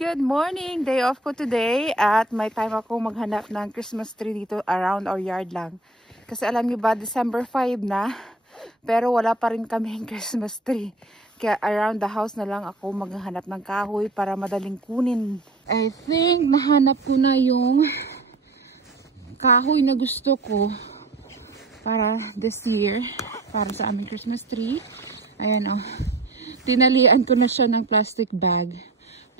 Good morning! Day off ko today at may time ako maghanap ng Christmas tree dito around our yard lang. Kasi alam niyo ba, December 5 na, pero wala pa rin kaming Christmas tree. Kaya around the house na lang ako maghanap ng kahoy para madaling kunin. I think nahanap ko na yung kahoy na gusto ko para this year, para sa aming Christmas tree. Ayan oh. Tinalian ko na siya ng plastic bag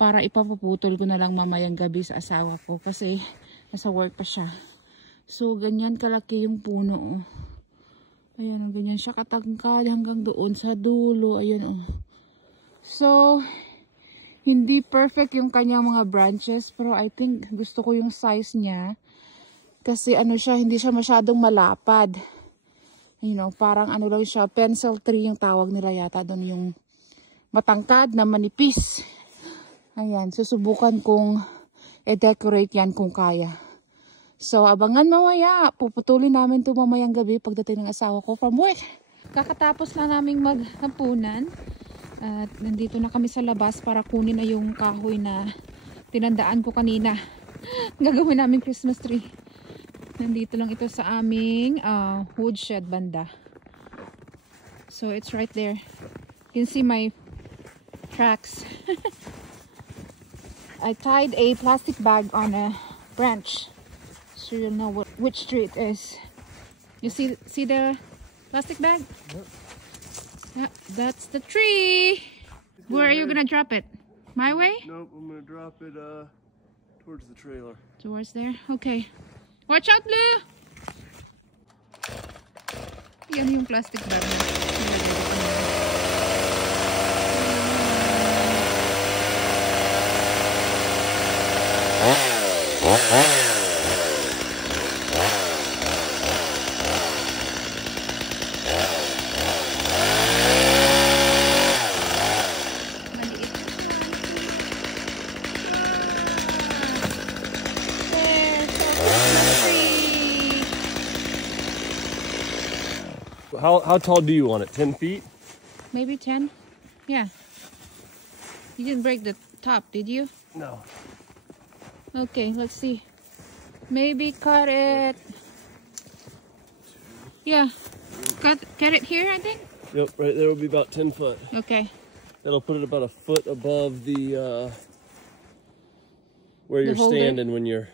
para ipapuputol ko na lang mamayang gabi sa asawa ko kasi nasa work pa siya. So ganyan kalaki yung puno oh. Ayan oh, ganyan siya katangkad hanggang doon sa dulo. Ayan oh. So hindi perfect yung kanyang mga branches, pero I think gusto ko yung size niya kasi ano siya, hindi siya masyadong malapad. You know, parang ano lang siya, pencil tree yung tawag nila yata doon, yung matangkad na manipis. Ayan, susubukan kong i-decorate yan kung kaya. So, abangan mamaya. Puputulin namin ito mamayang gabi pagdating ng asawa ko from work. Kakatapos lang naming maghapunan. At nandito na kami sa labas para kunin na yung kahoy na tinandaan ko kanina. Gagawin namin Christmas tree. Nandito lang ito sa aming woodshed banda. So, it's right there. You can see my tracks. I tied a plastic bag on a branch so you'll know which tree it is. You see the plastic bag? Yep. Yeah, that's the tree. Where are you gonna drop it? My way? Nope, I'm gonna drop it towards the trailer. Towards there? Okay. Watch out, Blue! Yan yung plastic bag na. How tall do you want it? 10 feet? Maybe 10? Yeah. You didn't break the top, did you? No. Okay, let's see. Maybe cut it. Yeah. Cut it here, I think? Yep, right there will be about 10 foot. Okay. That'll put it about a foot above the where you're holder? standing when you're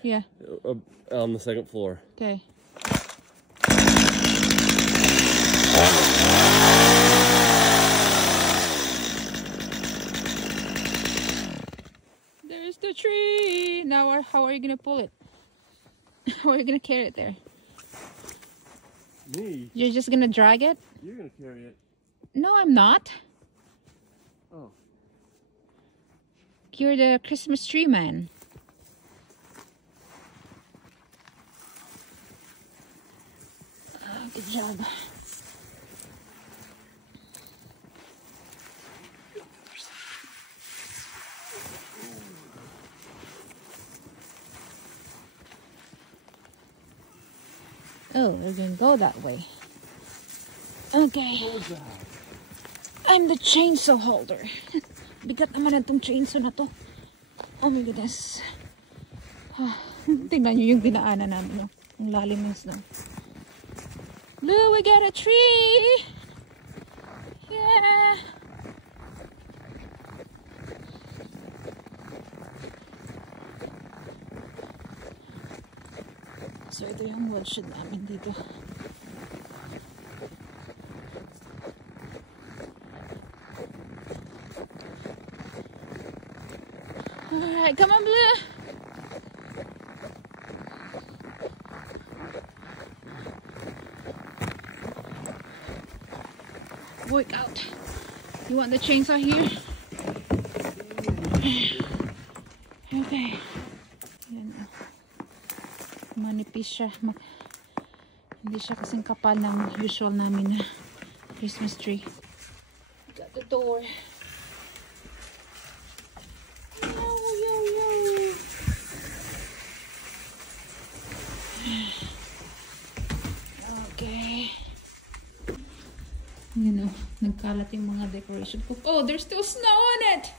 on the second floor. Okay. There's the tree. Now how are you gonna pull it? How are you gonna carry it there? Me? You're just gonna drag it? You're gonna carry it. No, I'm not. Oh. You're the Christmas tree man. Oh, good job. Oh, we're gonna go that way. Okay. I'm the chainsaw holder. Bigat naman itong chainsaw na to. Oh my goodness. Tingnan nyo yung dinaanan namin. Ang lalim ng snow. Blue, we got a tree! Yeah! So ito yung woodshed namin dito. Alright, come on, Blue! Work out. You want the chainsaw here? Okay. Yan o. Manipis siya. Hindi siya kasing kapal ng usual namin na Christmas tree. Got the door. Okay. You know, nagkalat yung mga decoration ko. Oh, there's still snow on it!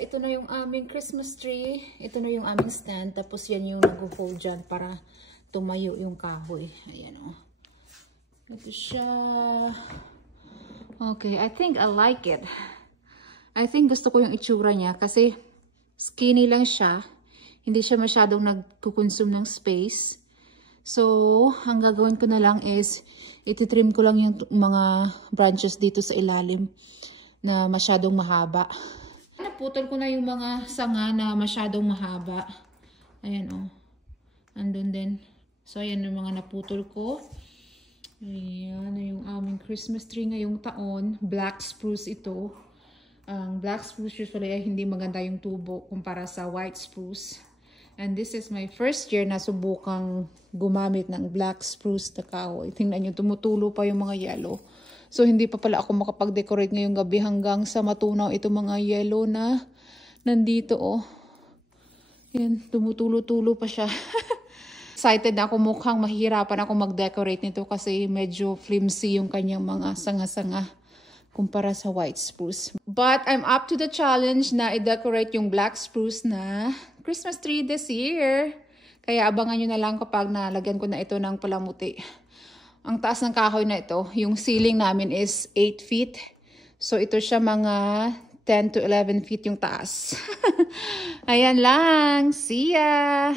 So, ito na yung aming Christmas tree. Ito na yung aming stand. Tapos, yan yung nag-hold dyan para tumayo yung kahoy. Ayan, o. Ito siya. Okay, I think I like it. I think gusto ko yung itsura niya kasi skinny lang siya. Hindi siya masyadong nagkukonsume ng space. So, ang gagawin ko na lang is ititrim ko lang yung mga branches dito sa ilalim na masyadong mahaba. Naputol ko na yung mga sanga na masyadong mahaba. Ayan, o. Andun din. So, ayan yung mga naputol ko. Ayan yung aming Christmas tree ngayong taon. Black spruce ito. Ang black spruce usually ay hindi maganda yung tubo kumpara sa white spruce. And this is my first year na subukang gumamit ng black spruce na kahoy. Tingnan nyo, tumutulo pa yung mga yellow. So, hindi pa pala ako makapag-decorate ngayong gabi hanggang sa matunaw itong mga yellow na nandito, oh. Yan, tumutulo-tulo pa siya. Excited na ako, mukhang mahirapan ako mag-decorate nito kasi medyo flimsy yung kanyang mga sanga-sanga kumpara sa white spruce. But I'm up to the challenge na i-decorate yung black spruce na Christmas tree this year. Kaya abangan nyo na lang kapag nalagyan ko na ito ng palamuti. Ang taas ng kahoy na ito, yung ceiling namin is 8 feet. So, ito siya mga 10 to 11 feet yung taas. Ayan lang. See ya!